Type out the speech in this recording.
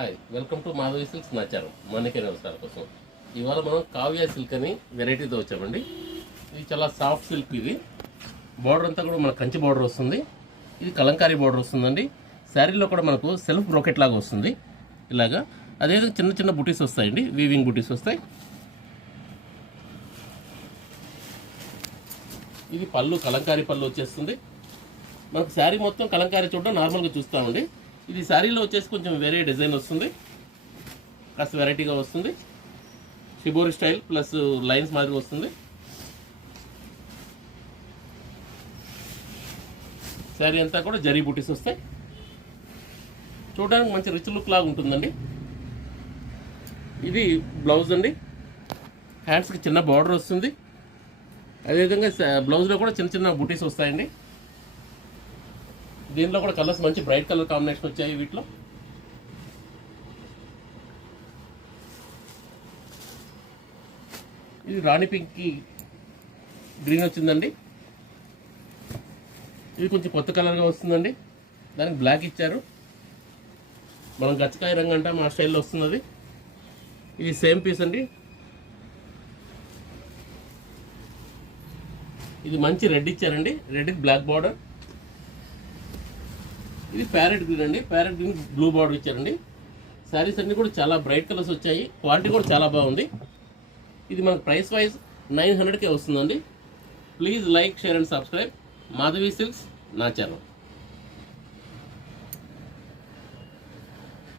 Hi, welcome to Madhavi silks Nacharam మానికే వ్యవసాయాల కోసం. ఇవాళ మనం కావ్య సిల్క్ అని వెరైటీతో వచ్చామండి. ఇది చాలా సాఫ్ట్ సిల్క్. ఇది బార్డర్ అంతా కూడా మన కంచి బార్డర్ వస్తుంది. ఇది కలంకారీ బార్డర్ వస్తుందండి. శారీలో కూడా మనకు సెల్ఫ్ బ్రోకెట్ లాగా వస్తుంది ఇలాగా. అదేవిధంగా చిన్న చిన్న బుటీస్ వస్తాయండి, వీవింగ్ బుటీస్ వస్తాయి. ఇది పళ్ళు, కలంకారీ పళ్ళు వచ్చేస్తుంది. మనకు శారీ మొత్తం కలంకారీ చూడడం నార్మల్గా చూస్తామండి. ఇది శారీలో వచ్చేసి కొంచెం వేరే డిజైన్ వస్తుంది, కాస్త వెరైటీగా వస్తుంది. షిబోరి స్టైల్ ప్లస్ లైన్స్ మాదిరి వస్తుంది. శారీ అంతా కూడా జరీ బూటీస్ వస్తాయి. చూడడానికి మంచి రిచ్ లుక్ లాగా ఉంటుందండి. ఇది బ్లౌజ్ అండి. హ్యాండ్స్కి చిన్న బార్డర్ వస్తుంది. అదేవిధంగా బ్లౌజ్లో కూడా చిన్న చిన్న బూటీస్ వస్తాయండి. దీనిలో కూడా కలర్స్ మంచి బ్రైట్ కలర్ కాంబినేషన్ వచ్చాయి వీటిలో. ఇది రాణి పింక్కి గ్రీన్ వచ్చిందండి. ఇది కొంచెం కొత్త కలర్గా వస్తుందండి. దానికి బ్లాక్ ఇచ్చారు. మనం గచ్చకాయ రంగు అంటాం, ఆ స్టైల్లో వస్తుంది అది. ఇది సేమ్ పీస్ అండి. ఇది మంచి రెడ్ ఇచ్చారండి, రెడ్కి బ్లాక్ బార్డర్. ఇది ప్యారెట్ గ్రీన్ అండి, ప్యారెట్ గ్రీన్ బ్లూ బార్డర్ ఇచ్చారండి. శారీస్ అన్నీ కూడా చాలా బ్రైట్ కలర్స్ వచ్చాయి, క్వాలిటీ కూడా చాలా బాగుంది. ఇది మనకు ప్రైస్ వైజ్ 900కే వస్తుందండి. Please like, share and subscribe. Madhavi silks Nacharam.